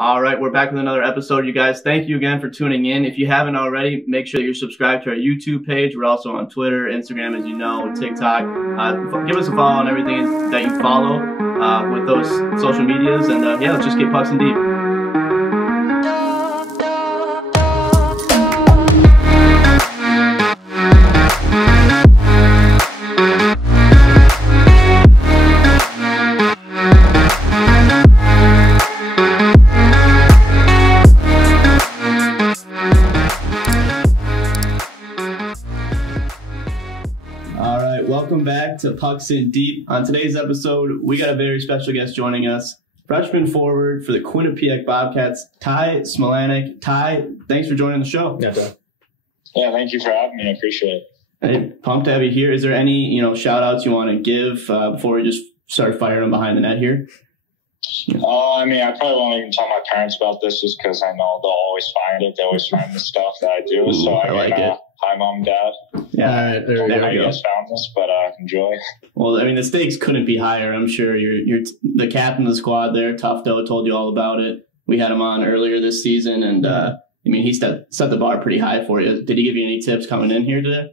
All right, we're back with another episode, you guys. Thank you again for tuning in. If you haven't already, make sure you're subscribed to our YouTube page. We're also on Twitter, Instagram, as you know, TikTok. Give us a follow on everything that you follow with those social medias. And yeah, let's just get pucks in deep. Welcome back to Pucks in Deep. On today's episode, we got a very special guest joining us. Freshman forward for the Quinnipiac Bobcats, Ty Smilanic. Ty, thanks for joining the show. Yeah, thank you for having me. I appreciate it. Hey, pumped to have you here. Is there any, shout outs you want to give before we just start firing them behind the net here? I probably won't even tell my parents about this just because I know they'll always find it. They always find the stuff that I do. So I like it. Hi, Mom and Dad. Yeah, all right, there we go. You guys found this, but enjoy. Well, the stakes couldn't be higher. I'm sure you're the captain of the squad there. Tufto told you all about it. We had him on earlier this season, and he set the bar pretty high for you. Did he give you any tips coming in here today?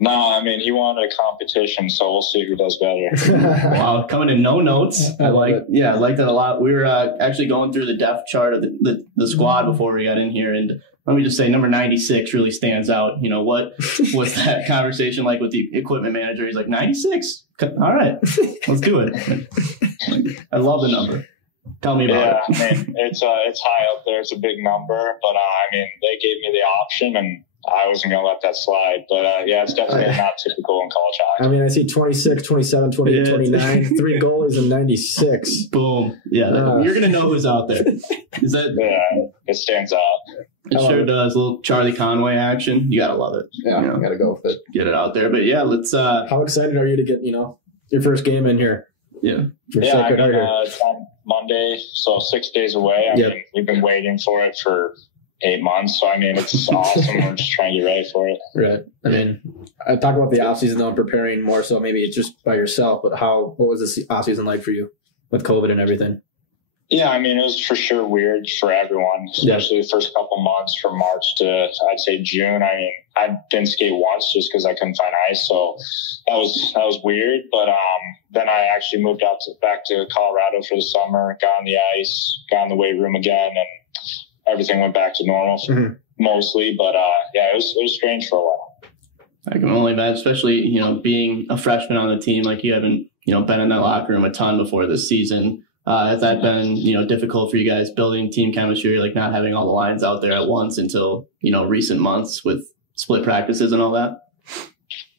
No, he wanted a competition, so we'll see who does better. Wow, coming in no notes. I like that a lot. We were actually going through the depth chart of the squad before we got in here, and let me just say number 96 really stands out. What was that conversation like with the equipment manager? He's like, 96? All right, let's do it. I love the number. Tell me about it. It's high up there. It's a big number, but they gave me the option, and I wasn't going to let that slide. But it's definitely not typical in college hockey. I see 26, 27, 28, 29, 3 goalies and 96. Boom. Yeah, you're going to know who's out there. Is that? Yeah, it stands out. It sure does. A little Charlie Conway action. You got to love it. Yeah, you got to go with it. Get it out there. But yeah, let's... How excited are you to get, your first game in here? Yeah. It's on Monday, so 6 days away. We've been waiting for it for 8 months. So, it's awesome. We're just trying to get ready for it. Right. I talk about the offseason, though, and preparing more so maybe it's just by yourself, but what was this offseason like for you with COVID and everything? Yeah, it was for sure weird for everyone, especially the first couple months from March to, I'd say, June. I didn't skate once just because I couldn't find ice, so that was weird. But then I actually moved back to Colorado for the summer, got on the ice, got in the weight room again, and everything went back to normal mostly. But it was strange for a while. I can only imagine, especially being a freshman on the team, like you haven't been in that locker room a ton before this season. Has that been, difficult for you guys building team chemistry, like not having all the lines out there at once until, recent months with split practices and all that?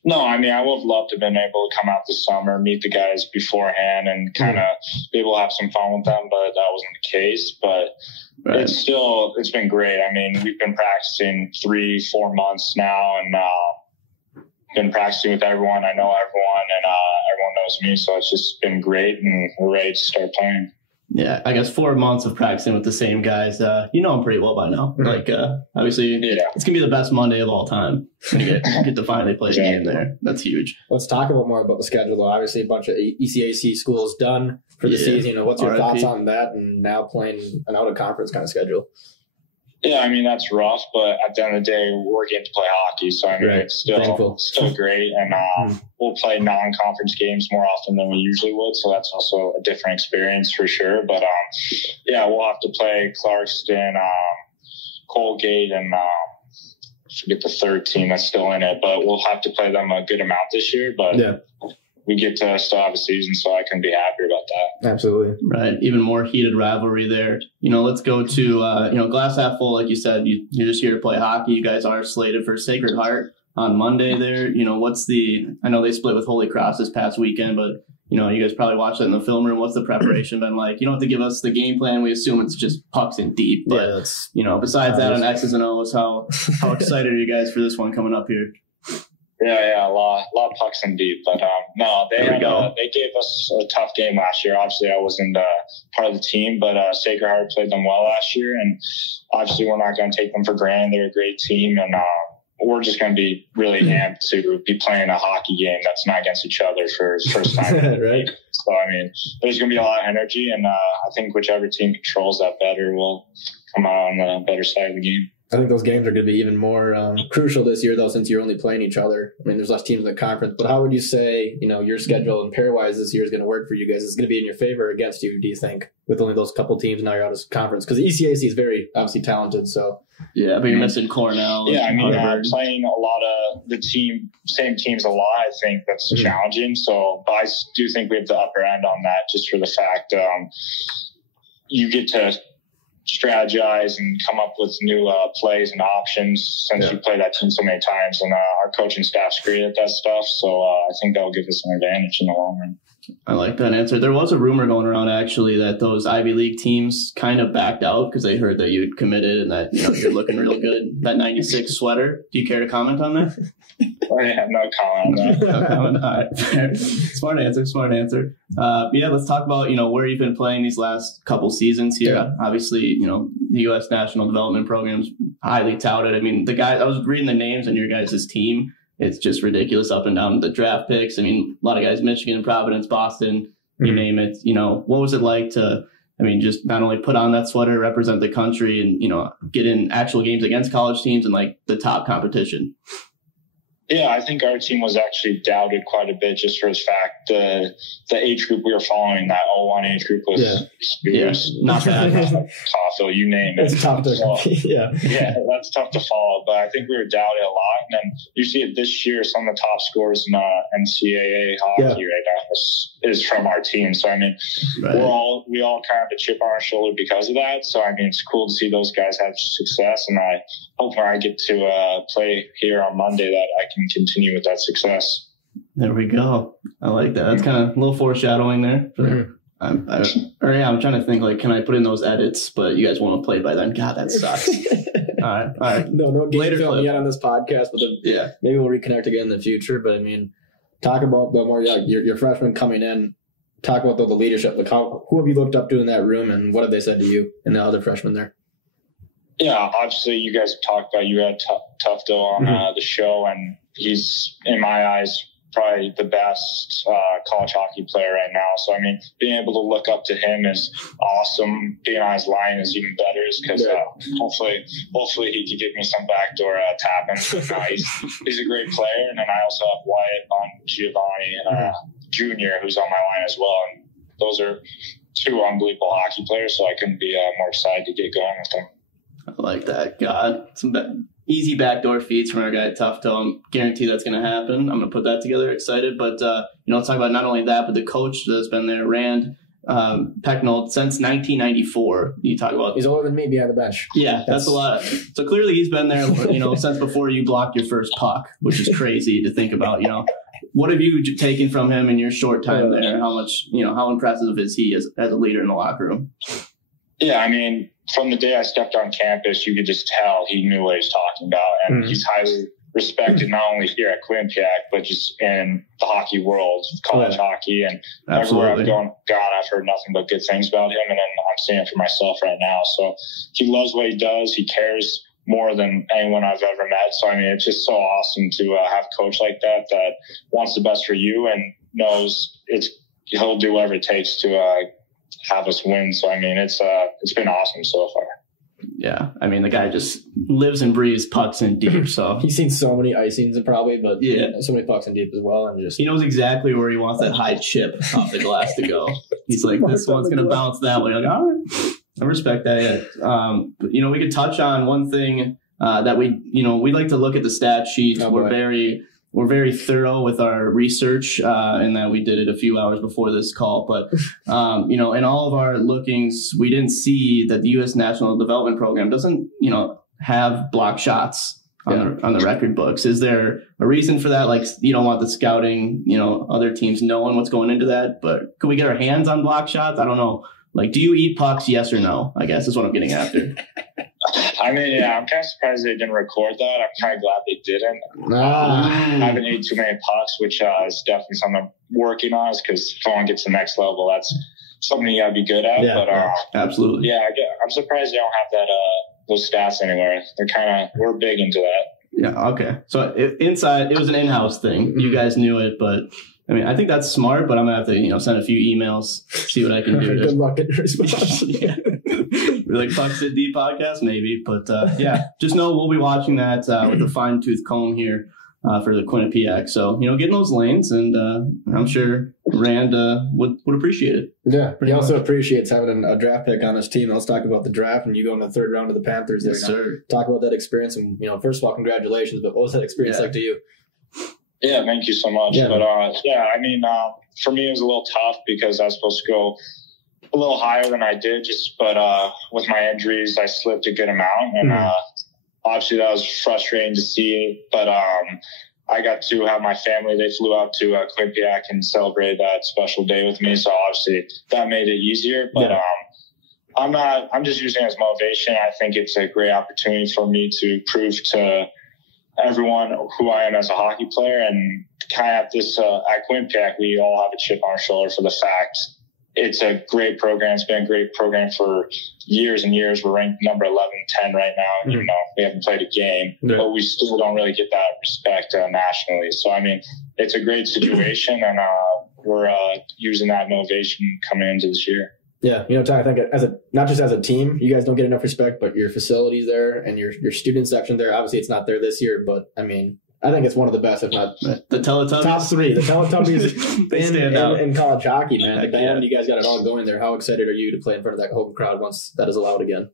No, I would have loved to have been able to come out this summer, meet the guys beforehand and kind of be able to have some fun with them, but that wasn't the case. But it's been great. We've been practicing 3-4 months now and been practicing with everyone. I know everyone and everyone knows me. So it's just been great and we're ready to start playing. Yeah, I guess 4 months of practicing with the same guys. You know them pretty well by now. Obviously, it's going to be the best Monday of all time. Get to finally play a game there. That's huge. Let's talk more about the schedule, though. Obviously, a bunch of ECAC schools done for the season. What's your thoughts on that and now playing an out-of-conference kind of schedule? Yeah, that's rough, but at the end of the day, we're getting to play hockey. So, it's still great. And we'll play non-conference games more often than we usually would. So that's also a different experience for sure. But, we'll have to play Clarkston, Colgate, and forget the third team that's still in it. But we'll have to play them a good amount this year. But we get to still have a season, so I can be happy about that. Absolutely. Right. Even more heated rivalry there. Let's go to, glass half full. Like you said, you're just here to play hockey. You guys are slated for Sacred Heart on Monday there. I know they split with Holy Cross this past weekend, but, you guys probably watched that in the film room. What's the preparation been like? You don't have to give us the game plan. We assume it's just pucks in deep. But, besides that on X's and O's, how excited are you guys for this one coming up here? Yeah, a lot of pucks in deep, but they gave us a tough game last year. Obviously, I wasn't part of the team, but Sacred Heart played them well last year, and obviously we're not going to take them for granted. They're a great team, and we're just going to be really amped to be playing a hockey game that's not against each other for the first time. Right. So, I mean, there's going to be a lot of energy, and I think whichever team controls that better will come out on the better side of the game. I think those games are going to be even more crucial this year, though, since you're only playing each other. I mean, there's less teams in the conference, but how would you say, your schedule and pairwise this year is going to work for you guys? Is it going to be in your favor or against you, do you think, with only those couple teams now you're out of conference? Because ECAC is very, obviously, talented, so. Yeah, but you're missing Cornell. Yeah, I mean, playing a lot of the same teams a lot, I think that's challenging. So, but I do think we have the upper end on that just for the fact you get to strategize and come up with new plays and options since you play that team so many times, and our coaching staff's great at that stuff, so I think that'll give us an advantage in the long run. I like that answer. There was a rumor going around actually that those Ivy League teams kind of backed out because they heard that you'd committed and that you're looking real good. That 96 sweater. Do you care to comment on that? I have no comment on that. No comment. All right. Smart answer. Yeah, let's talk about where you've been playing these last couple seasons here. Yeah. Obviously, the U.S. National Development Program's highly touted. I mean, I was reading the names on your guys' team. It's just ridiculous up and down the draft picks. I mean, a lot of guys, Michigan, Providence, Boston, you name it. What was it like to, just not only put on that sweater, represent the country and, get in actual games against college teams and like the top competition? Yeah, I think our team was actually doubted quite a bit just for the fact the age group we were following, that 01 age group was not bad. Coffee, you name it. It's tough to yeah, that's tough to follow. But I think we were doubted a lot. And then you see it this year, some of the top scorers in NCAA hockey right now is from our team. So, we all kind of have a chip on our shoulder because of that. So, it's cool to see those guys have success. And I hope when I get to play here on Monday that I can continue with that success. There we go. I like that. That's kind of a little foreshadowing there. I'm trying to think, can I put in those edits? But you guys won't have played by then. God, that sucks. All right. No game film yet on this podcast, but maybe we'll reconnect again in the future. But talk about the more your freshmen coming in. Talk about the leadership. Like who have you looked up to in that room, and what have they said to you and the other freshmen there? Yeah, obviously you guys talked about, you had Tufto on the show, and he's, in my eyes, probably the best college hockey player right now. So, being able to look up to him is awesome. Being on his line is even better because hopefully he can give me some backdoor tapping. He's a great player. And then I also have Wyatt Giovanni Jr., who's on my line as well. And those are two unbelievable hockey players, so I couldn't be more excited to get going with them. I like that. God, some easy backdoor feeds from our guy Tufto. I'm guaranteed that's going to happen. I'm going to put that together. Excited. But, let's talk about not only that, but the coach that's been there, Rand Pecknold, since 1994. You talk about. He's older than me behind the bench. Yeah, that's a lot. So clearly he's been there, since before you blocked your first puck, which is crazy to think about, What have you taken from him in your short time there? How much, how impressive is he as a leader in the locker room? Yeah, from the day I stepped on campus, you could just tell he knew what he was talking about. And he's highly respected not only here at Quinnipiac, but just in the hockey world, college hockey. And everywhere I've gone, I've heard nothing but good things about him. And then I'm seeing it for myself right now. So he loves what he does. He cares more than anyone I've ever met. So, it's just so awesome to have a coach like that wants the best for you and knows he'll do whatever it takes to have us win. So, it's been awesome so far. Yeah. The guy just lives and breathes pucks in deep. So he's seen so many icings probably, but so many pucks in deep as well. And he knows exactly where he wants that high chip off the glass to go. He's like, this one's going to bounce that way. Like, all right. I respect that. But, we could touch on one thing that we like to look at the stat sheets. We're very thorough with our research, and that we did it a few hours before this call. But, in all of our lookings, we didn't see that the U.S. National Development Program doesn't, have block shots on the record books. Is there a reason for that? Like, you don't want the scouting, other teams knowing what's going into that. But could we get our hands on block shots? I don't know. Like, do you eat pucks? Yes or no? I guess is what I'm getting after. I'm kind of surprised they didn't record that. I'm kind of glad they didn't. I haven't ate too many pucks, which is definitely something I'm working on, because if I want to get to the next level, that's something you got to be good at. Absolutely. Yeah, I'm surprised they don't have that those stats anywhere. We're big into that. Yeah. Okay. So inside, it was an in-house thing. You guys knew it, but I mean, I think that's smart. But I'm gonna have to, send a few emails, see what I can do. Good luck getting a response. Yeah. Like Pucks at D podcast, maybe. But yeah, just know we'll be watching that with a fine-tooth comb here for the Quinnipiac. So getting those lanes, and I'm sure Rand would appreciate it. Yeah, he also appreciates having a draft pick on his team. Let's talk about the draft and you going to the third round of the Panthers. Yes, sir. Talk about that experience, and first of all, congratulations. But what was that experience like to you? Yeah, thank you so much. Yeah. But for me, it was a little tough because I was supposed to go a little higher than I did. But with my injuries, I slipped a good amount, and obviously that was frustrating to see. But I got to have my family. They flew out to Quinnipiac and celebrated that special day with me. So obviously that made it easier. But I'm just using it as motivation. I think it's a great opportunity for me to prove to everyone who I am as a hockey player, and kind of at this at Quinnipiac, we all have a chip on our shoulder for the fact it's a great program. It's been a great program for years and years. We're ranked number 11, 10 right now. We haven't played a game, but we still don't really get that respect nationally. So, I mean, it's a great situation, and we're using that motivation coming into this year. Yeah, Ty, I think not just as a team, you guys don't get enough respect, but your facilities there and your student section there, obviously it's not there this year, but I mean, I think it's one of the best, if not the Teletubbies. Top three. The Teletubbies they stand out in college hockey, man. The band, you guys got it all going there. How excited are you to play in front of that home crowd once that is allowed again?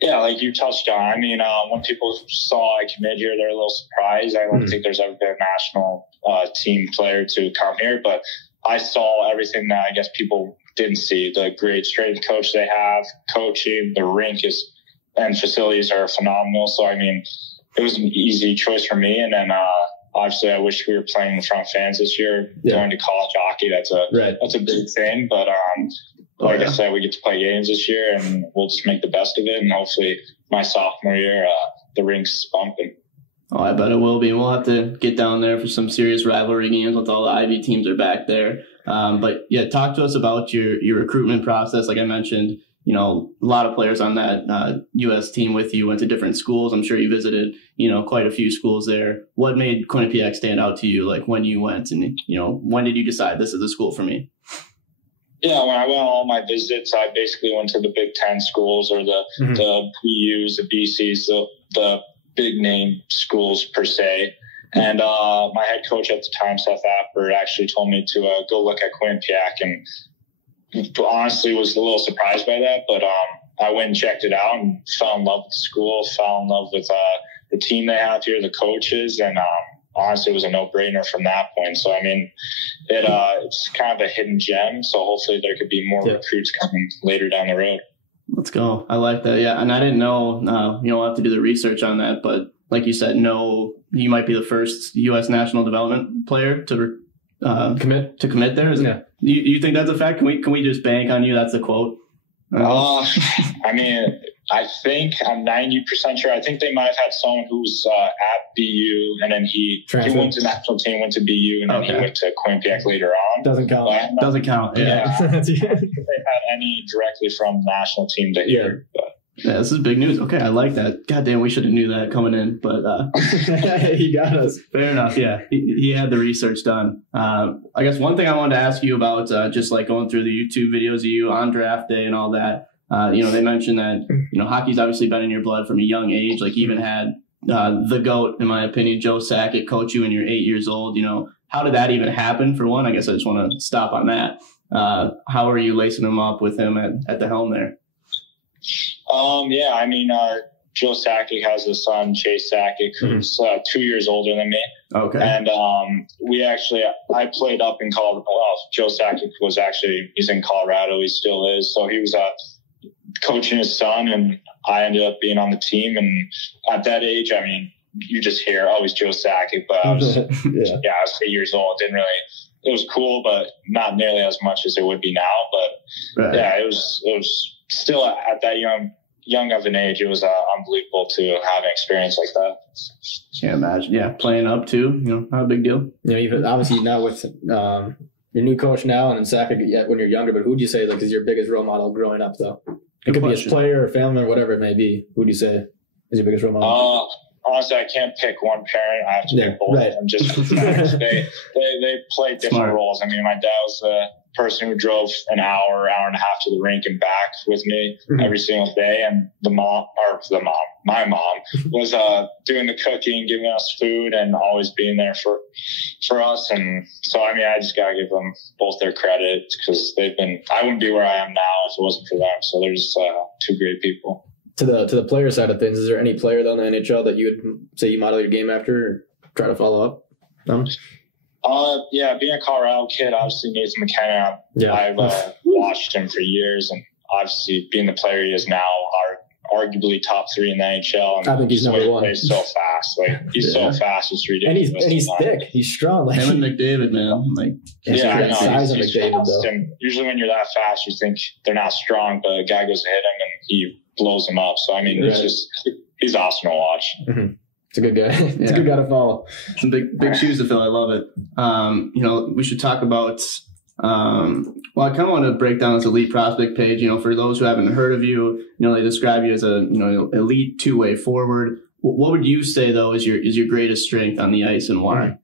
Yeah, like you touched on. I mean, when people saw I commit here, they're a little surprised. I don't think there's ever been a national team player to come here, but I saw everything that I guess people didn't see. The great strength coach they have, coaching, the rink and facilities are phenomenal. So, I mean, it was an easy choice for me. And then obviously I wish we were playing in front of fans this year. Going to college hockey, that's a big thing. But I said, we get to play games this year, and we'll just make the best of it. And hopefully my sophomore year, the rink's bumping. Oh, I bet it will be. We'll have to get down there for some serious rivalry games once all the Ivy teams are back there. But yeah, talk to us about your recruitment process. Like I mentioned, a lot of players on that U.S. team with you went to different schools. I'm sure you visited, quite a few schools there. What made Quinnipiac stand out to you, like when you went, and, when did you decide this is the school for me? Yeah, when I went on all my visits, I basically went to the Big Ten schools or the BUs, the BCs, the big name schools per se. And my head coach at the time, Seth Apper, actually told me to go look at Quinnipiac, and honestly was a little surprised by that. But I went and checked it out and fell in love with the school, fell in love with the team they have here, the coaches, and honestly, it was a no-brainer from that point. So, I mean, it's kind of a hidden gem. So hopefully there could be more recruits coming later down the road. Let's go. I like that. Yeah. And I didn't know, we'll have to do the research on that. But like you said, you might be the first U.S. national development player to commit there. You think that's a fact? Can we just bank on you? That's a quote. I mean, I think I'm 90% sure. I think they might have had someone who's at BU, and then he went to the national team, went to BU, and then he went to Quinnipiac later on. Doesn't count. Doesn't count. Yeah. I don't think they've had any directly from the national team to here. But. Yeah, this is big news. Okay, I like that. God damn, we should have knew that coming in, but he got us. Fair enough. Yeah, he had the research done. I guess one thing I wanted to ask you about, just like going through the YouTube videos of you on draft day and all that. They mentioned that hockey's obviously been in your blood from a young age. Like even had the GOAT, in my opinion, Joe Sakic, coach you when you're 8 years old. How did that even happen? For one, I guess I just want to stop on that. How are you lacing him up with him at the helm there? Yeah, I mean, Joe Sakic has a son, Chase Sakic, who's 2 years older than me. Okay. And I played up in Colorado. Well, Joe Sakic he's in Colorado. He still is. So he was coaching his son, and I ended up being on the team. And at that age, I mean, you just hear, he's Joe Sakic. But I was, I was 8 years old. It was cool, but not nearly as much as it would be now. But it was still at that young of an age, it was unbelievable to have an experience like that. Can't imagine. Yeah, playing up too, not a big deal. Even obviously now with your new coach now and then Sakic when you're younger, but who'd you say is your biggest role model growing up though? It could be a player or family or whatever it may be. Who'd you say is your biggest role model? honestly, I can't pick one parent. I have to pick both of them just because they play different roles. I mean, my dad was the person who drove an hour and a half to the rink and back with me every single day, and my mom was doing the cooking, giving us food, and always being there for us. And so, I mean, I just gotta give them both their credit because I wouldn't be where I am now if it wasn't for them. So they're just two great people. To the player side of things, is there any player though in the NHL that you would say you model your game after or try to follow up? Yeah, being a Colorado kid, obviously Nathan McKinnon. I've watched him for years, and obviously being the player he is now, arguably top 3 in the NHL. And I think he's number 1. He's so fast. Like he's so fast, it's ridiculous. And he's thick. He's strong. Him and McDavid, man. Like I know. Size of McDavid though. And usually when you're that fast, you think they're not strong, but a guy goes to hit him and he blows him up. So I mean, he's awesome to watch. Mm-hmm. It's a good guy. It's a good guy to follow. Some big shoes to fill. I love it. We should talk about. Well, I kind of want to break down this elite prospect page. For those who haven't heard of you, they describe you as a elite two-way forward. What would you say though is your greatest strength on the ice and why?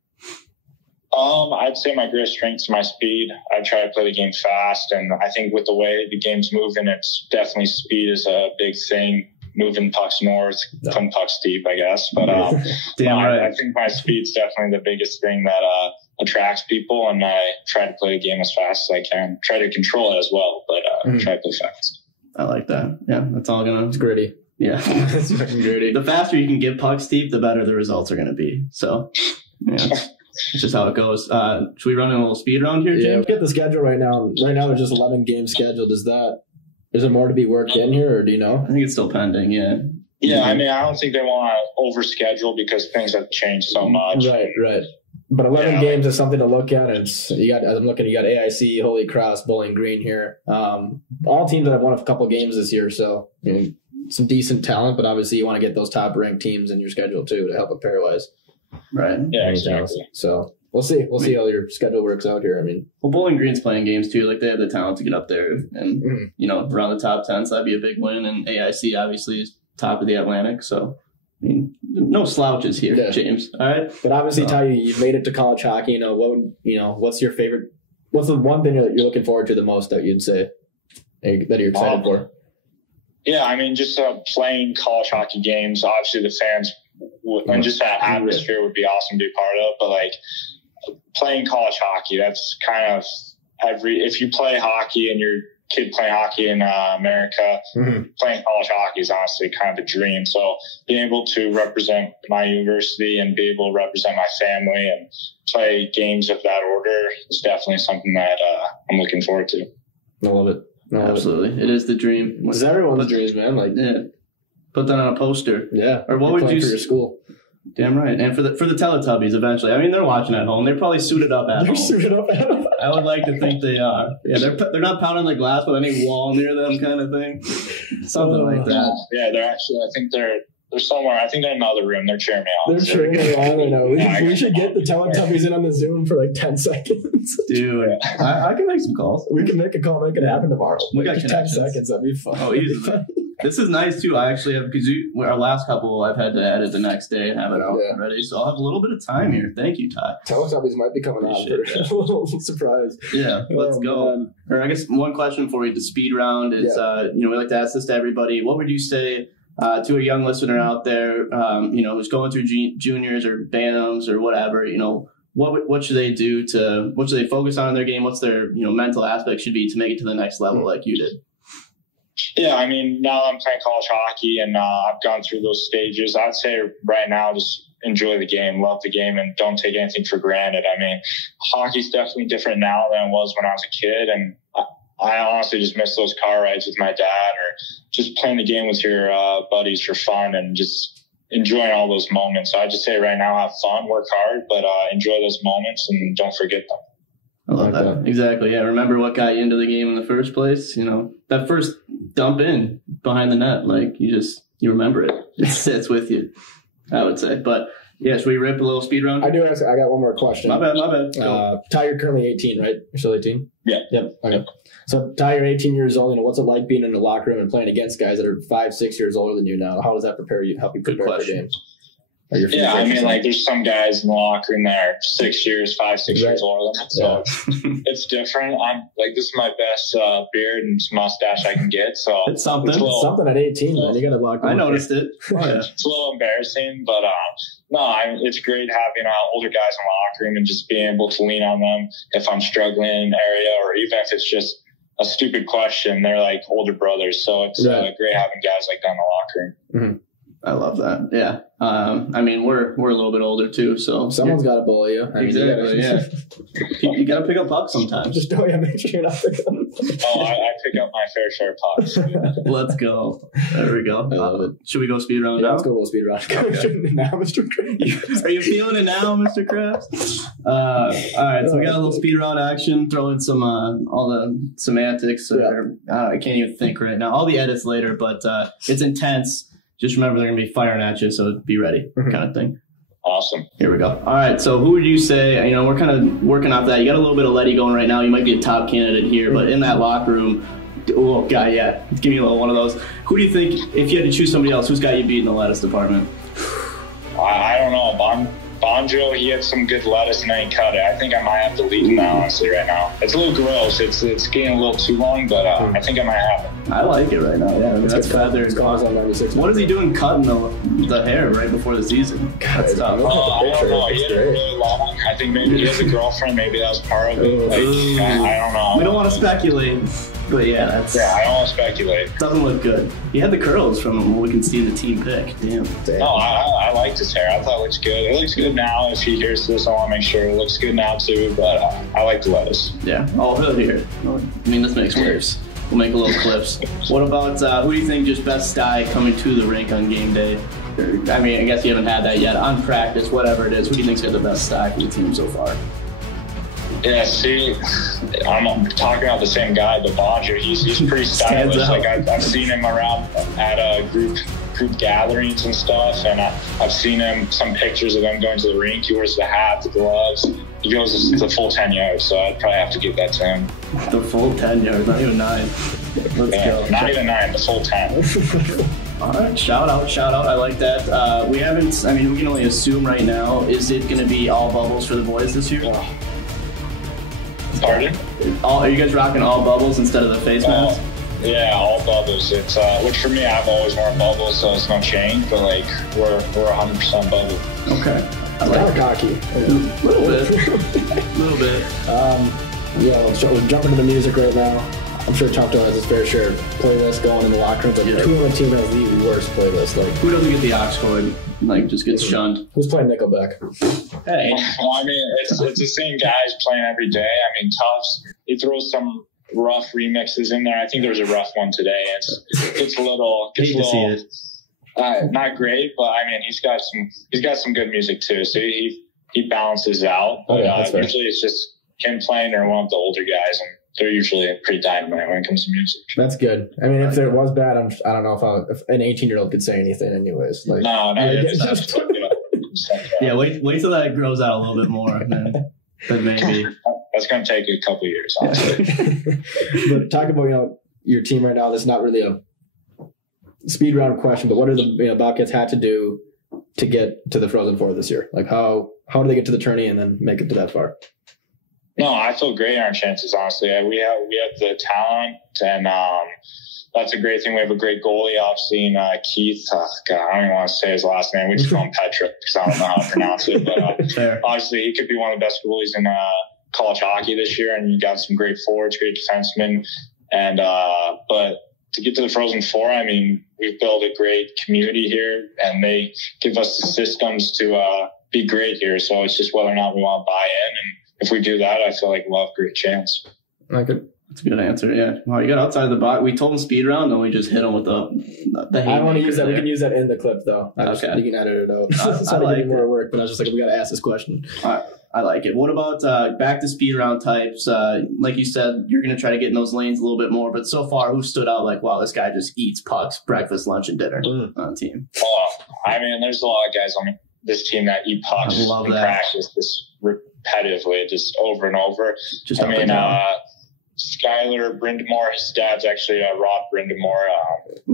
I'd say my greatest strength is my speed. I try to play the game fast, and I think with the way the game's moving, it's definitely speed is a big thing. Moving pucks north, putting pucks deep, I guess. But I think my speed's definitely the biggest thing that attracts people, and I try to play the game as fast as I can. Try to control it as well, but try to play fast. I like that. Yeah, that's all It's gritty. Yeah, it's fucking gritty. The faster you can get pucks deep, the better the results are going to be. So, yeah. It's just how it goes. Should we run a little speed round here, Jim? Yeah, we get the schedule right now. Right now, there's just 11 games scheduled. Is there more to be worked in here, or do you know? I think it's still pending, yeah. Yeah, I mean, I don't think they want to overschedule because things have changed so much. Right. But 11 games is something to look at. And you got AIC, Holy Cross, Bowling Green here. All teams that have won a couple games this year, so some decent talent, but obviously you want to get those top-ranked teams in your schedule too to help APPAREL. Right. Yeah, exactly. So we'll see. We'll see how your schedule works out here. I mean, Bowling Green's playing games too. Like they have the talent to get up there and around the top 10. So that'd be a big win. And AIC obviously is top of the Atlantic. So I mean, no slouches here, James. All right. But obviously, Ty, you've made it to college hockey. What's your favorite? What's the one thing that you're looking forward to the most that you'd say that you're excited for? Yeah, I mean, just playing college hockey games. Obviously, the fans and just that atmosphere would be awesome to be part of. But like playing college hockey, that's kind of if you play hockey and your kid playing hockey in America, playing college hockey is honestly kind of a dream. So being able to represent my university and be able to represent my family and play games of that order is definitely something that I'm looking forward to. I love it. Absolutely. It is the dream. It's everyone's dreams, man. Like, put that on a poster. Yeah. Or what would you for your school? Damn right. And for the Teletubbies eventually. I mean, they're watching at home. They're probably suited up at home. Suited up at home. I would like to think they are. Yeah, they're not pounding the glass with any wall near them kind of thing. Something like that. Yeah, they're actually, I think they're somewhere. I think they're in another room. They're cheering me on. They're cheering me on right now. We should get the Teletubbies in on the Zoom for like 10 seconds. Dude, I can make some calls. We can make a call, make it happen tomorrow. We got 10 seconds. That'd be fun. Oh, easy. This is nice too. I actually have, because our last couple I've had to edit the next day and have it out ready. So I'll have a little bit of time here. Thank you, Ty. Teletubbies might be coming on for a little surprise. Yeah, let's go. Man. Or I guess one question for you, the speed round is, we like to ask this to everybody. What would you say to a young listener out there, who's going through juniors or BAMs or whatever, what should they do what should they focus on in their game? What's their, mental aspect should be to make it to the next level like you did? Yeah, I mean, now I'm playing college hockey and I've gone through those stages. I'd say right now, just enjoy the game, love the game, and don't take anything for granted. I mean, hockey's definitely different now than it was when I was a kid. And I honestly just miss those car rides with my dad or just playing the game with your buddies for fun and just enjoying all those moments. So I just say right now, have fun, work hard, but enjoy those moments and don't forget them. I love that. Exactly. Yeah. Remember what got you into the game in the first place? That first dump in behind the net, like you remember it. It sits with you, I would say. But yeah, should we rip a little speed round? I do. I got one more question. My bad. Ty, you're currently 18, right? You're still 18? Yeah. Yep. Okay. So Ty, you're 18 years old. What's it like being in the locker room and playing against guys that are 5-6 years older than you now? How does that help you prepare for games? Yeah, I mean, like there's some guys in the locker room that are 6 years older than me, so it's different. I'm like, this is my best beard and mustache I can get, so it's something. It's something at 18, man. You got to lock. I noticed it. Oh, yeah. It's a little embarrassing, but no, it's great having older guys in the locker room and just being able to lean on them if I'm struggling in an area, or even if it's just a stupid question. They're like older brothers, so it's great having guys like that in the locker room. Mm-hmm. I love that. Yeah. I mean, we're a little bit older too, so someone's got to bully you. Exactly. You got to pick up pucks sometimes. Just make sure you're not picking them. I pick up my fair share of pucks. Let's go. There we go. I love it. Should we go speed round now? Let's go a little speed round. Okay. Now, Mr. Krabs. Are you feeling it now, Mr. Krabs? All right, so we got a little speed round action. Throw in some all the semantics. I can't even think right now. All the edits later, but it's intense. Just remember they're going to be firing at you, so be ready, kind of thing. Awesome. Here we go. All right, so who would you say, we're kind of working off that. You got a little bit of Letty going right now. You might be a top candidate here, but in that locker room, give me a little one of those. Who do you think, if you had to choose somebody else, who's got you beat in the lettuce department? I don't know. Bonjo, he had some good lettuce and then he cut it. I think I might have to leave him out, honestly, right now. It's a little gross. It's getting a little too long, but I think I might have it. I like it right now. Yeah, that's bad. What is he doing cutting the hair right before the season? That's tough. I don't know. He had it really long. I think maybe he has a girlfriend. Maybe that was part of it. I don't know. We don't want to speculate. But I don't want to speculate. Doesn't look good. He had the curls from what we can see in the team pic. Damn. No, I liked his hair. I thought it looks good. It looks good now. If he hears this, I want to make sure it looks good now too. But I like the lettuce. Yeah. Oh, he'll hear it. I mean, this makes waves. We'll make a little clips. What about who do you think just best style coming to the rink on game day? I mean, I guess you haven't had that yet. On practice, whatever it is, who do you think's got the best style for the team so far? Yeah, see, I'm talking about the same guy, but Bonjo, he's pretty stylish. Like I've seen him around at group gatherings and stuff, and I've seen some pictures of him going to the rink. He wears the hat, the gloves. He goes the full 10 yards, so I'd probably have to give that to him. The full 10 yards, not even 9. Let's go. Not even 9, the full 10. All right, shout out. I like that. We can only assume right now, is it going to be all bubbles for the boys this year? Pardon? Are you guys rocking all bubbles instead of the face masks? Yeah, all bubbles. It's which for me, I've always worn bubbles, so it's no change. But like we're 100% bubble. Okay, I like it. Cocky. A little bit. We're jumping to the music right now. I'm sure Choctaw has his fair share of playlists going in the locker room, but who on the team has the worst playlist? Like, who doesn't get the aux cord? Like, just gets shunned. Who's playing Nickelback? Hey. Well, I mean, it's the same guys playing every day. I mean, Tufts, he throws some rough remixes in there. I think there's a rough one today. It's a little. Not great, but I mean, he's got some good music too. So he balances out. But usually it's just him playing or one of the older guys, and they're usually pretty dynamite when it comes to music. That's good. I mean, if it was bad, I don't know if an 18-year-old could say anything anyways. Like, no. Yeah, wait till that grows out a little bit more, then maybe. That's going to take a couple of years, honestly. But talk about, your team right now. That's not really a speed round question, but what are the Bobcats had to do to get to the Frozen Four this year? Like, how do they get to the tourney and then make it to that far? No, I feel great in our chances, honestly. We have the talent, and that's a great thing. We have a great goalie, obviously, Keith. God, I don't even want to say his last name. We just call him Petra because I don't know how to pronounce it. But obviously, he could be one of the best goalies in college hockey this year, and you got some great forwards, great defensemen. And but to get to the Frozen Four, I mean, we've built a great community here, and they give us the systems to be great here. So it's just whether or not we want to buy in, and if we do that, I feel like we'll have a great chance. Like it. That's a good answer, yeah. Well, you got outside the box. We told him speed round, and we just hit him with the I want to use that. We can use that in the clip, though. You can edit it out. I like more work, but I was just like, we got to ask this question. I like it. What about back to speed round types? Like you said, you're going to try to get in those lanes a little bit more, but so far, who stood out like, wow, this guy just eats pucks, breakfast, lunch, and dinner on the team? I mean, there's a lot of guys on this team that eat pucks in practice just repetitively, just over and over. Skylar Brindamore, his dad's actually Rob Brindamore.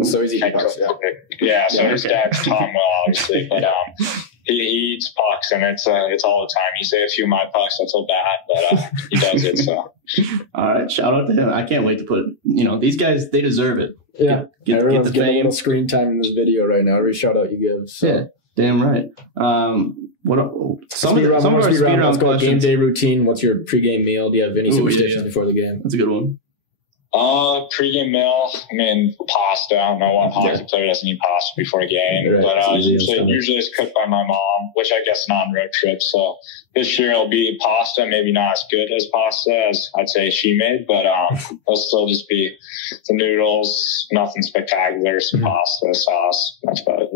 So he's eating pucks, so his dad's Tom Will, obviously. But he eats pucks, and it's all the time. He say a few of my pucks, that's so bad, but he does it. So, all right, shout out to him. I can't wait to put these guys. They deserve it. Yeah, get the getting a fame. little screen time in this video right now. Every shout out you give. So. Yeah, damn right. Some of our speed round questions. Game day routine. What's your pregame meal? Do you have any superstitions before the game? That's a good one. Pregame meal. I mean, pasta. I don't know what hockey player doesn't eat pasta before a game, right. But usually it's cooked by my mom, which I guess not on road trip. So this year it'll be pasta. Maybe not as good as pasta as I'd say she made, but it'll still just be the noodles, nothing spectacular, some pasta, sauce. That's about it.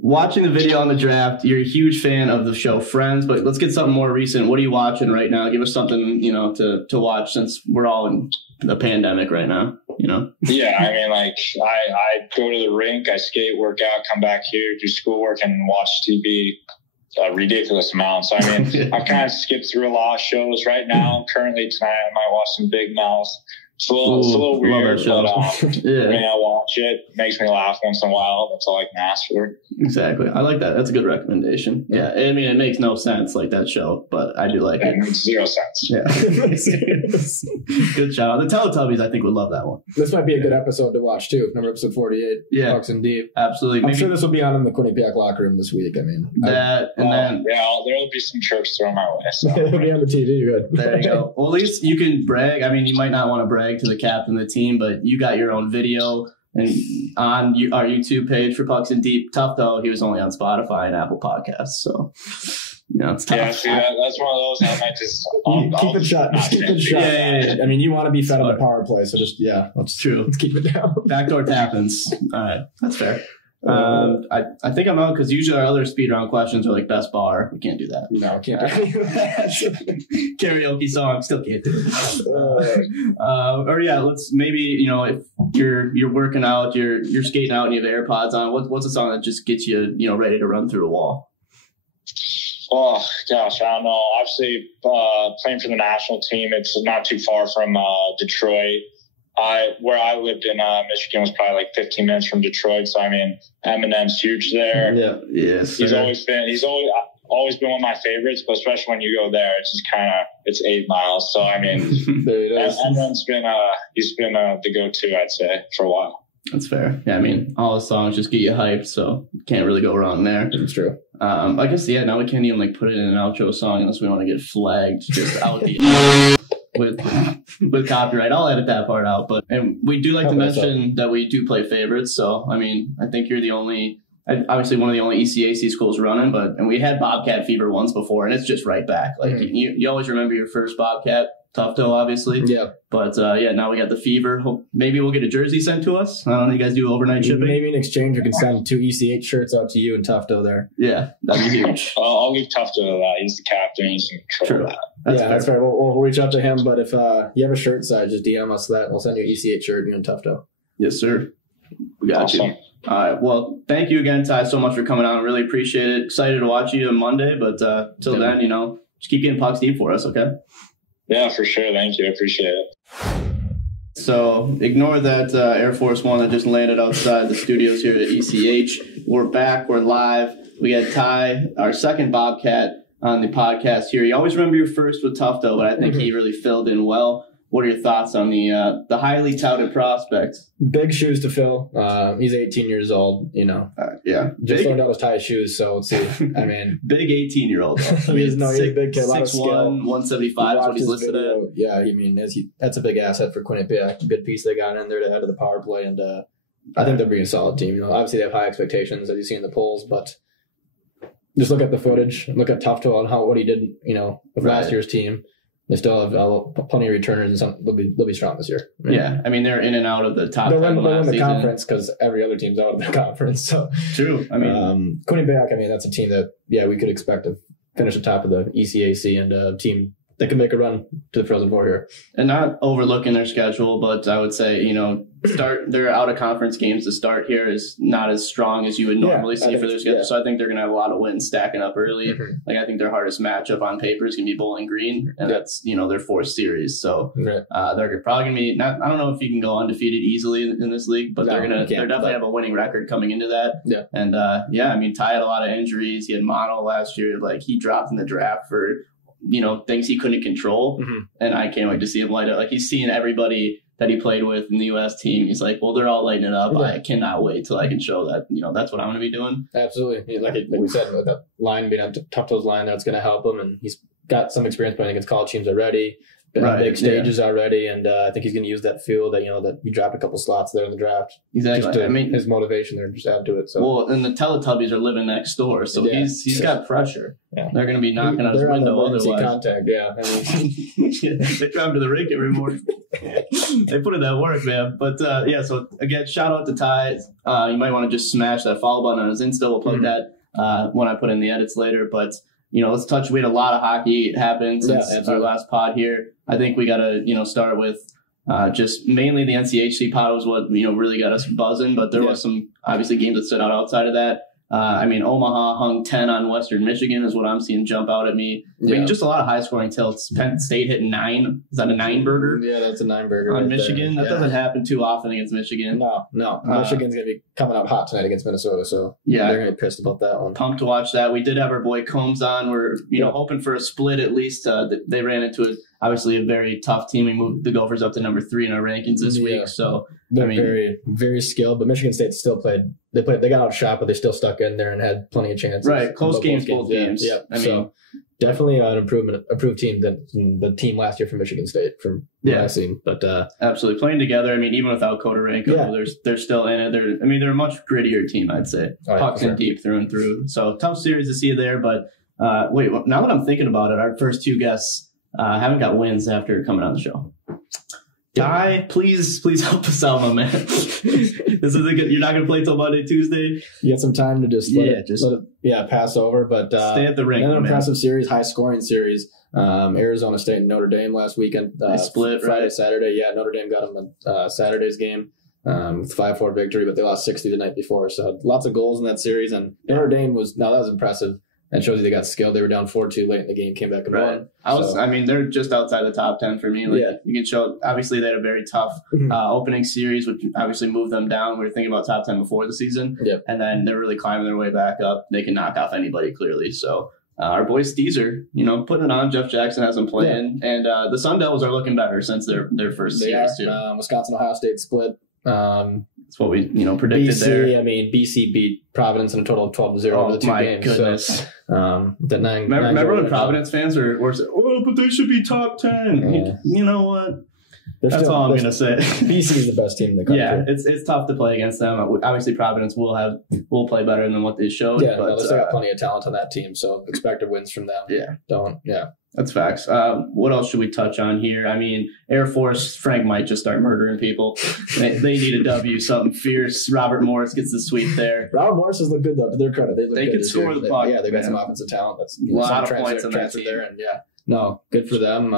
Watching the video on the draft, you're a huge fan of the show Friends, but let's get something more recent. What are you watching right now? Give us something, to watch since we're all in the pandemic right now, Yeah, I mean, like I go to the rink, I skate, work out, come back here, do schoolwork, and watch TV a ridiculous amount. So, I mean, I've kind of skipped through a lot of shows right now. Currently tonight, I might watch some Big Mouth. It's a little weird, but yeah. I mean, I watch it. Makes me laugh once in a while. That's all I can ask for. Exactly. I like that. That's a good recommendation. Yeah. I mean, it makes no sense like that show, but I do like it. It makes 0 sense. Yeah. Good shout out. The Teletubbies, I think, would love that one. This might be a good episode to watch, too. Remember episode 48? Yeah. Pucks and Deep. Absolutely. I'm sure this will be on in the Quinnipiac locker room this week. I mean, then there'll be some trips thrown my way. So. It'll be on the TV. Good. There you go. Well, at least you can brag. I mean, you might not want to brag to the captain of the team, but you got your own video and on our YouTube page for Pucks and Deep. Tough though, he was only on Spotify and Apple Podcasts, so it's tough. Yeah, see, that's one of those I might just keep it shut. Just keep it shut. Yeah. I mean, you want to be fed on the power play, so just that's true. Let's keep it down. Backdoor tap-ins. All right, that's fair. I think I'm out because usually our other speed round questions are like best bar. We can't do that. No, can't do that. Karaoke song, still can't do it. Let's maybe if you're working out, you're skating out and you have AirPods on. What's a song that just gets you ready to run through a wall? Oh gosh, I don't know. Obviously, playing for the national team, it's not too far from Detroit. Where I lived in Michigan was probably like 15 minutes from Detroit. So I mean, Eminem's huge there. Yeah, yes. He's always been one of my favorites, but especially when you go there, it's just it's 8 miles. So I mean, Eminem's been the go-to, I'd say, for a while. That's fair. Yeah, I mean, all the songs just get you hyped, so can't really go wrong there. It's true. I guess now we can't even put it in an outro song unless we want to get flagged just out the. With copyright. I'll edit that part out, and we do like to mention that we do play favorites. So I mean, I think you're obviously one of the only ECAC schools running, and we had Bobcat Fever once before, and it's just right back. You always remember your first Bobcat. Tufto, obviously. Yeah. But now we got the Fever. Maybe we'll get a jersey sent to us. I don't know. You guys do overnight shipping? Maybe in exchange we can send 2 ECH shirts out to you and Tufto there. Yeah, that'd be huge. I'll leave Tufto to that. He's the captain. He's in control of that. That's fair. We'll reach out to him. But if you have a shirt size, just DM us that. We'll send you an ECH shirt, you and Tufto. Yes, sir. We got you. All right. Well, thank you again, Ty, so much for coming on. Really appreciate it. Excited to watch you on Monday. But till then, just keep getting pucks deep for us, okay? Yeah, for sure. Thank you. I appreciate it. So ignore that Air Force One that just landed outside the studios here at ECH. We're back. We're live. We got Ty, our second Bobcat on the podcast here. You always remember your first with Tufto, but I think he really filled in well. What are your thoughts on the highly touted prospect? Big shoes to fill. He's 18 years old, Yeah. Just learned how to tie his shoes, so let's see. I mean, big 18-year-old. He's a big kid. 6'1", 175 is what he's listed at. Yeah, I mean, that's a big asset for Quinnipiac. Good piece they got in there to add to the power play, and I think they'll be a solid team. Obviously they have high expectations, as you see in the polls, but just look at the footage, look at Tufto and what he did, with last year's team. They still have plenty of returners, and they'll be strong this year. Yeah, I mean they're in and out of the top. They'll win the conference because every other team's out of the conference. So true. I mean, Quinnipiac. I mean, that's a team that we could expect to finish atop of the ECAC and a team that can make a run to the Frozen Four here. And not overlooking their schedule, but I would say their out of conference games to start here is not as strong as you would normally see for their schedule. So I think they're going to have a lot of wins stacking up early. Like I think their hardest matchup on paper is going to be Bowling Green, and that's their fourth series. So they're probably going to be not. I don't know if you can go undefeated easily in this league, but they're definitely have a winning record coming into that. Yeah, and I mean Ty had a lot of injuries. He had mono last year. Like he dropped in the draft for things he couldn't control, and I can't wait to see him light up. Like he's seeing everybody that he played with in the U.S. team. He's like, well, they're all lighting it up. Yeah. I cannot wait till I can show that, that's what I'm going to be doing. Absolutely. Like we said, with that line being a tough toes line, that's going to help him. And he's got some experience playing against college teams already, been on big stages already. And I think he's going to use that fuel that, that he dropped a couple slots there in the draft. Exactly. His motivation there, just add to it. So. Well, and the Teletubbies are living next door. So he's got pressure. Yeah. They're going to be knocking on his window otherwise. Contact, yeah. They drive to the rink every morning. They put in that work, man. But so again, shout out to Ty. You might want to just smash that follow button on his Insta. We'll plug that when I put in the edits later. But let's touch. We had a lot of hockey happen since our last pod here. I think we got to start with just mainly the NCHC pod was what really got us buzzing. But there was some obviously games that stood out outside of that. Omaha hung 10 on Western Michigan is what I'm seeing jump out at me. I mean, just a lot of high-scoring tilts. Penn State hit 9. Is that a 9-burger? Yeah, that's a 9-burger on Michigan. That doesn't happen too often against Michigan. No. Michigan's going to be coming up hot tonight against Minnesota, so they're going to be pissed about that one. Pumped to watch that. We did have our boy Combs on. We're hoping for a split at least. They ran into obviously a very tough team. We moved the Gophers up to number 3 in our rankings this week. So they're very, very skilled. But Michigan State still played. They got outshot, but they still stuck in there and had plenty of chances. Right, close games, both games. Yeah. So definitely an improved team than the team last year from Michigan State from what I've seen. But absolutely playing together. I mean, even without Kodarenko, they're still in it. They're a much grittier team, I'd say. Pucks in deep through and through. So tough series to see there. But now that I'm thinking about it, our first two guests haven't got wins after coming on the show. Guy, please help us out, my man. This is you're not going to play till Monday, Tuesday. You got some time to just let it pass over, but stay at the rink. Another impressive series, high scoring series. Arizona State and Notre Dame last weekend. Split Friday, Saturday. Yeah, Notre Dame got them Saturday's game with 5-4 victory, but they lost 60 the night before. So lots of goals in that series, and Notre Dame that was impressive. That shows you they got skilled. They were down 4-2 late in the game, came back and won. They're just outside the top 10 for me. You can show, obviously, they had a very tough opening series, which obviously moved them down. We were thinking about top 10 before the season. Yep. And then they're really climbing their way back up. They can knock off anybody, clearly. So our boy Steezer, putting it on. Jeff Jackson has them playing. Yeah. And the Sun Devils are looking better since their first series, too. Wisconsin-Ohio State split. That's what we predicted BC, there. BC beat Providence in a total of 12-0 over the two games. Goodness. So, remember when Providence fans were saying, but they should be top 10. You know what? That's all I'm going to say. BC is the best team in the country. Yeah, it's tough to play against them. Obviously, Providence will play better than what they showed. Yeah, but they still got plenty of talent on that team, so expected wins from them. That's facts. What else should we touch on here? Air Force, Frank might just start murdering people. They need a W, something fierce. Robert Morris gets the sweep there. Robert Morris has looked good, though, to their credit. They can score the puck. They've got some offensive talent. That's a lot of points in that team. There, and no, good for them.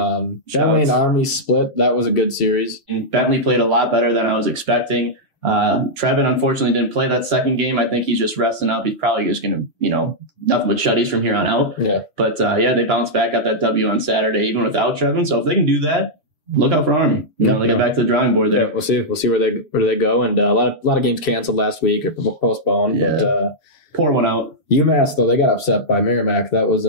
Bentley and Army split. That was a good series. And Bentley played a lot better than I was expecting. Trevin unfortunately didn't play that second game. I think he's just resting up. He's probably just going to, nothing but shutties from here on out. Yeah. But they bounced back, got that W on Saturday, even without Trevin. So if they can do that, look out for Army. They get back to the drawing board there. Yeah, we'll see where they go. And a lot of games canceled last week or postponed. Yeah. But pour one out. UMass though, they got upset by Merrimack. That was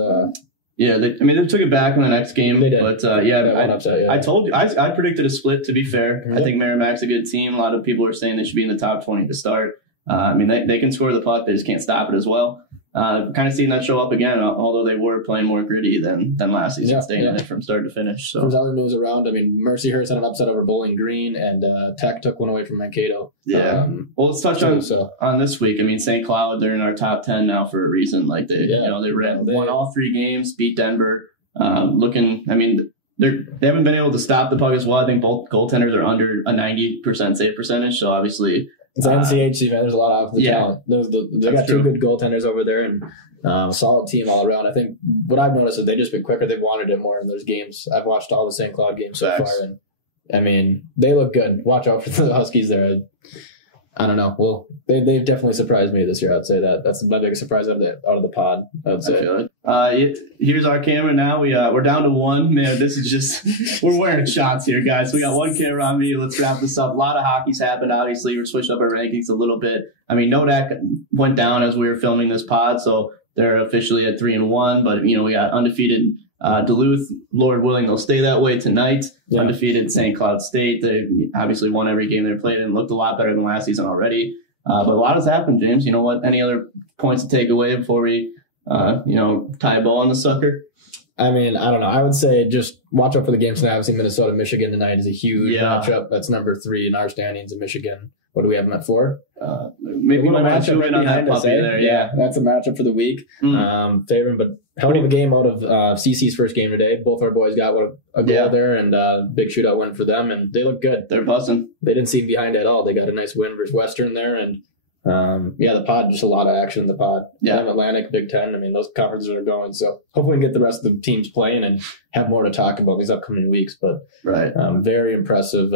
Yeah, they took it back in the next game. They did. But, I told you, I predicted a split, to be fair. Mm-hmm. I think Merrimack's a good team. A lot of people are saying they should be in the top 20 to start. They can score the puck. They just can't stop it as well. Kind of seeing that show up again, although they were playing more gritty than last season, staying in it from start to finish. So there's other news around. Mercyhurst had an upset over Bowling Green, and Tech took one away from Mankato. Yeah. Well, let's touch on this week. St. Cloud, they're in our top 10 now for a reason. They won all 3 games, beat Denver. They haven't been able to stop the puck as well. I think both goaltenders are under a 90% save percentage. So obviously, it's NCHC, man. There's a lot of talent. They got 2 good goaltenders over there, and solid team all around. I think what I've noticed is they've just been quicker. They've wanted it more in those games. I've watched all the St. Cloud games so far, and I mean, they look good. Watch out for the Huskies there. I don't know. Well, they've definitely surprised me this year. I'd say that's my biggest surprise out of the pod. I'd say. I feel it. Here's our camera now. We're down to one. Man, this is just we're wearing shots here, guys. We got one camera on me. Let's wrap this up. A lot of hockey's happened. Obviously, we're switching up our rankings a little bit. I mean, Nodak went down as we were filming this pod, so they're officially at 3-1. But we got undefeated Duluth. Lord willing, they'll stay that way tonight. Yeah. Undefeated St. Cloud State. They obviously won every game they played and looked a lot better than last season already. But a lot has happened, James. You know what? Any other points to take away before we, tie a bow on the sucker? I mean, I don't know. I would say just watch out for the games tonight. Obviously, Minnesota-Michigan tonight is a huge matchup. That's number 3 in our standings in Michigan. What do we have them at 4? Maybe my matchup right behind us there. Yeah, that's a matchup for the week. Favoring, but hell of a game out of CC's first game today. Both our boys got a goal there, and big shootout win for them, and they look good. They're buzzing. They didn't seem behind at all. They got a nice win versus Western there, and the pod, just a lot of action in the pod. Yeah, Atlantic, Big Ten. I mean, those conferences are going. So hopefully we can get the rest of the teams playing and have more to talk about these upcoming weeks. But very impressive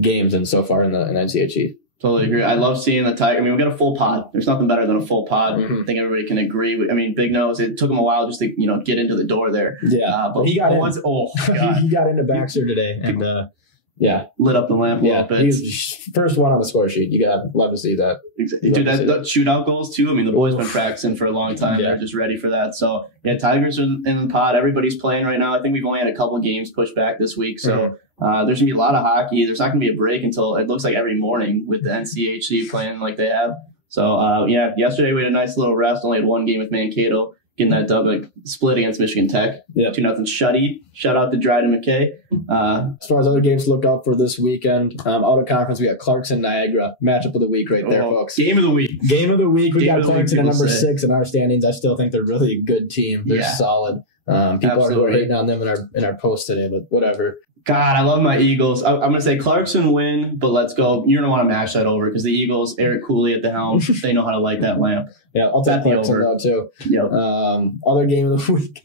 games and so far in NCHE. Totally agree. I love seeing the Tiger. I mean, we got a full pod. There's nothing better than a full pod. I think everybody can agree. I mean, Big Nose, it took him a while just to get into the door there. Yeah, but he got in. Oh God, he got into Baxter today, and lit up the lamp a little bit. He's first one on the score sheet. You gotta love to see that. Exactly. Dude, that shootout goals too. I mean, the boys been practicing for a long time. They're just ready for that. So Tigers are in the pod. Everybody's playing right now. I think we've only had a couple games pushed back this week, so. There's going to be a lot of hockey. There's not going to be a break until it looks like every morning with the NCHC playing like they have. So, yesterday we had a nice little rest. Only had one game with Mankato, getting that dub, split against Michigan Tech. 2-0 shutty. Shout out to Dryden McKay. As far as other games to look out for this weekend, out of conference, we got Clarkson Niagara. Matchup of the week right there, folks. Game of the week. We got Clarkson at number 6 in our standings. I still think they're really a good team. They're solid. People are hating on them in our post today, but whatever. God, I love my Eagles. I'm going to say Clarkson win, but let's go. You're going to want to mash that over because the Eagles, Eric Cooley at the helm, they know how to light that lamp. Yeah, I'll take Clarkson though too. Yep. Other game of the week,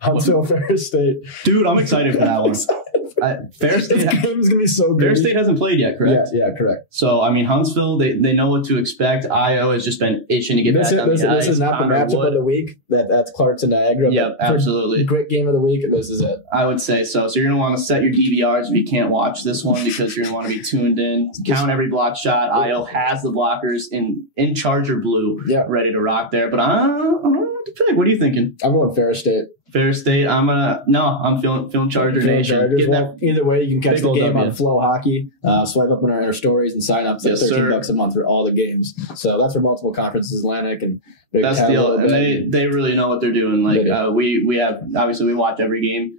Huntsville Ferris State. Dude, I'm excited for that one. Ferris State game is going to be so good. Ferris State hasn't played yet, correct? Yeah, correct. So, I mean, Huntsville, they know what to expect. IO has just been itching to get back on the ice. This is not the matchup of the week. That's Clarkson Niagara. Yep, absolutely. Great game of the week, and this is it. I would say so. So, you're going to want to set your DVRs if you can't watch this one because you're going to want to be tuned in. Count every block shot. IO has the blockers in Charger blue ready to rock there. But I don't know what to pick. What are you thinking? I'm going Ferris State. Ferris State, I'm feeling Charger Nation. Either way, you can catch the game on Flohockey. Swipe up in our stories and sign up. It's like $13 a month for all the games. So that's for multiple conferences, Atlantic and Big Ten. That's the deal. And they really know what they're doing. Like we have obviously we watch every game.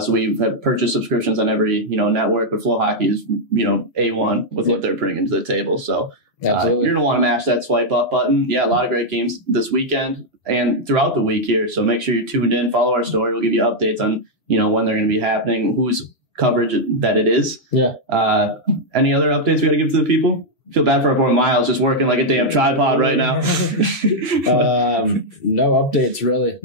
So we've purchased subscriptions on every network. But Flohockey is A1 with what they're bringing to the table. So you're gonna want to mash that swipe up button. Yeah, a lot of great games this weekend and throughout the week here. So make sure you're tuned in. Follow our story. We'll give you updates on when they're going to be happening, whose coverage that it is. Yeah. Any other updates we got to give to the people? I feel bad for our boy Miles just working like a damn tripod right now. No updates really.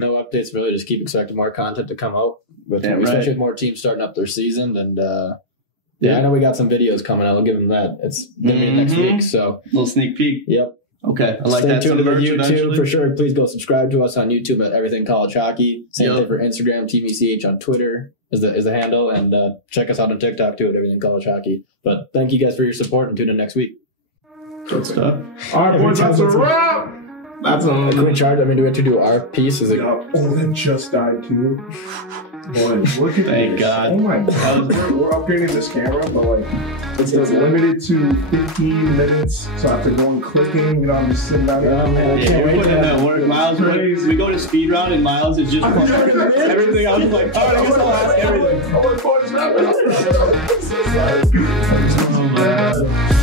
Just keep expecting more content to come out, especially with more teams starting up their season. And I know we got some videos coming out. I'll give them that. It's going to be next week. So a little sneak peek. Yep. Okay, I like that. Stay tuned to the YouTube for sure. Please go subscribe to us on YouTube at Everything College Hockey. Same thing for Instagram, TVCH on Twitter is the handle, and check us out on TikTok too at Everything College Hockey. But thank you guys for your support and tune in next week. Good stuff. All right, boys, that's a wrap. That's a Can we charge? I mean, do we have to do our piece? Is it? That just died too. Boys, look at Thank this. God. Oh my God. We're upgrading this camera, but it's limited to 15 minutes. So after going clicking, I'm just sitting down here. We're putting in that work. Miles, we go to speed round and Miles is just everything. I was like, all right, I guess I'll ask everything. I'm like, boys,